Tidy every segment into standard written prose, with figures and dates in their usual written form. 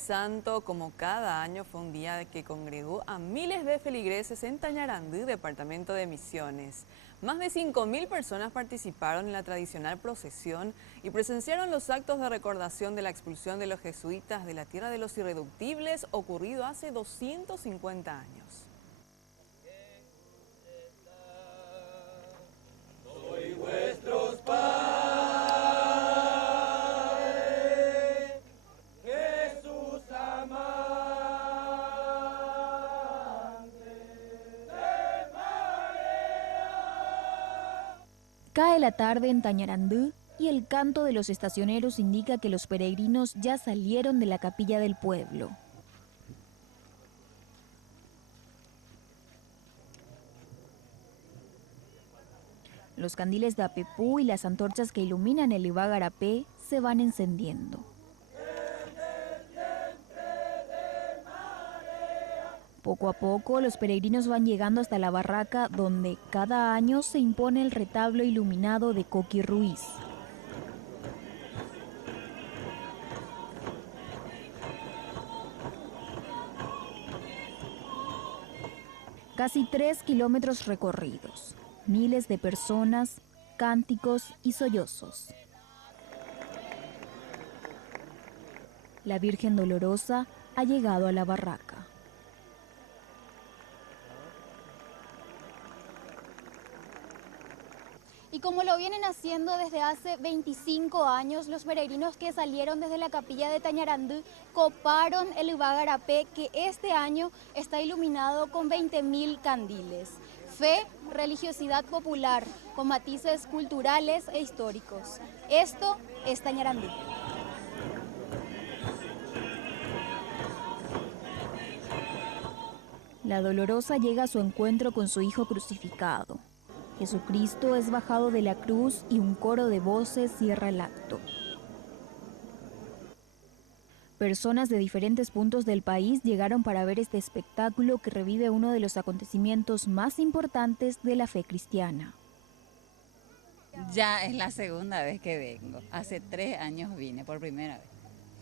Jueves Santo, como cada año, fue un día que congregó a miles de feligreses en Tañarandú, departamento de Misiones. Más de 5.000 personas participaron en la tradicional procesión y presenciaron los actos de recordación de la expulsión de los jesuitas de la Tierra de los Irreductibles, ocurrido hace 250 años. Soy vuestros padres. Cae la tarde en Tañarandú y el canto de los estacioneros indica que los peregrinos ya salieron de la capilla del pueblo. Los candiles de Apepú y las antorchas que iluminan el Ibagarapé se van encendiendo. Poco a poco, los peregrinos van llegando hasta la barraca donde cada año se impone el retablo iluminado de Coqui Ruiz. Casi 3 kilómetros recorridos, miles de personas, cánticos y sollozos. La Virgen Dolorosa ha llegado a la barraca. Y como lo vienen haciendo desde hace 25 años, los peregrinos que salieron desde la capilla de Tañarandú coparon el Ibagarapé, que este año está iluminado con 20.000 candiles. Fe, religiosidad popular, con matices culturales e históricos. Esto es Tañarandú. La Dolorosa llega a su encuentro con su Hijo crucificado. Jesucristo es bajado de la cruz y un coro de voces cierra el acto. Personas de diferentes puntos del país llegaron para ver este espectáculo que revive uno de los acontecimientos más importantes de la fe cristiana. Ya es la segunda vez que vengo. Hace 3 años vine por primera vez.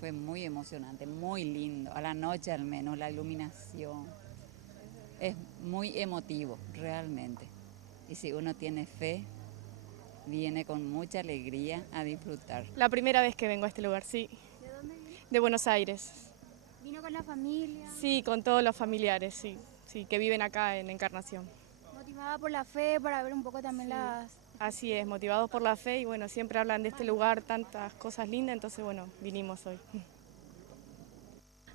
Fue muy emocionante, muy lindo. A la noche al menos, la iluminación. Es muy emotivo, realmente. Y si uno tiene fe, viene con mucha alegría a disfrutar. La primera vez que vengo a este lugar, sí. ¿De dónde viene? De Buenos Aires. ¿Vino con la familia? Sí, con todos los familiares, sí, que viven acá en Encarnación. Motivada por la fe, para ver un poco también las... Así es, motivados por la fe y bueno, siempre hablan de este lugar, tantas cosas lindas, entonces bueno, vinimos hoy.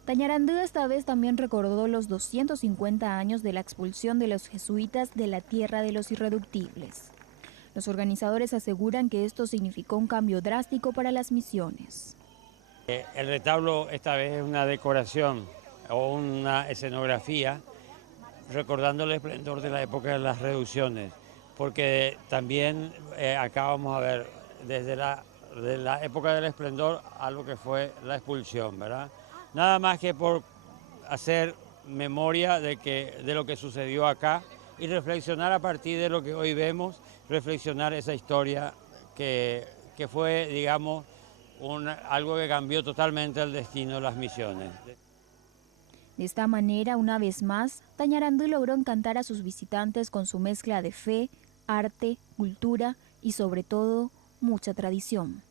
Tañarandú esta vez también recordó los 250 años de la expulsión de los jesuitas de la Tierra de los Irreductibles. Los organizadores aseguran que esto significó un cambio drástico para las misiones. El retablo esta vez es una decoración o una escenografía recordando el esplendor de la época de las reducciones, porque también acá vamos a ver desde la época del esplendor a lo que fue la expulsión, ¿verdad? Nada más que por hacer memoria de lo que sucedió acá y reflexionar a partir de lo que hoy vemos, reflexionar esa historia que fue, digamos, algo que cambió totalmente el destino de las misiones. De esta manera, una vez más, Tañarandú logró encantar a sus visitantes con su mezcla de fe, arte, cultura y sobre todo, mucha tradición.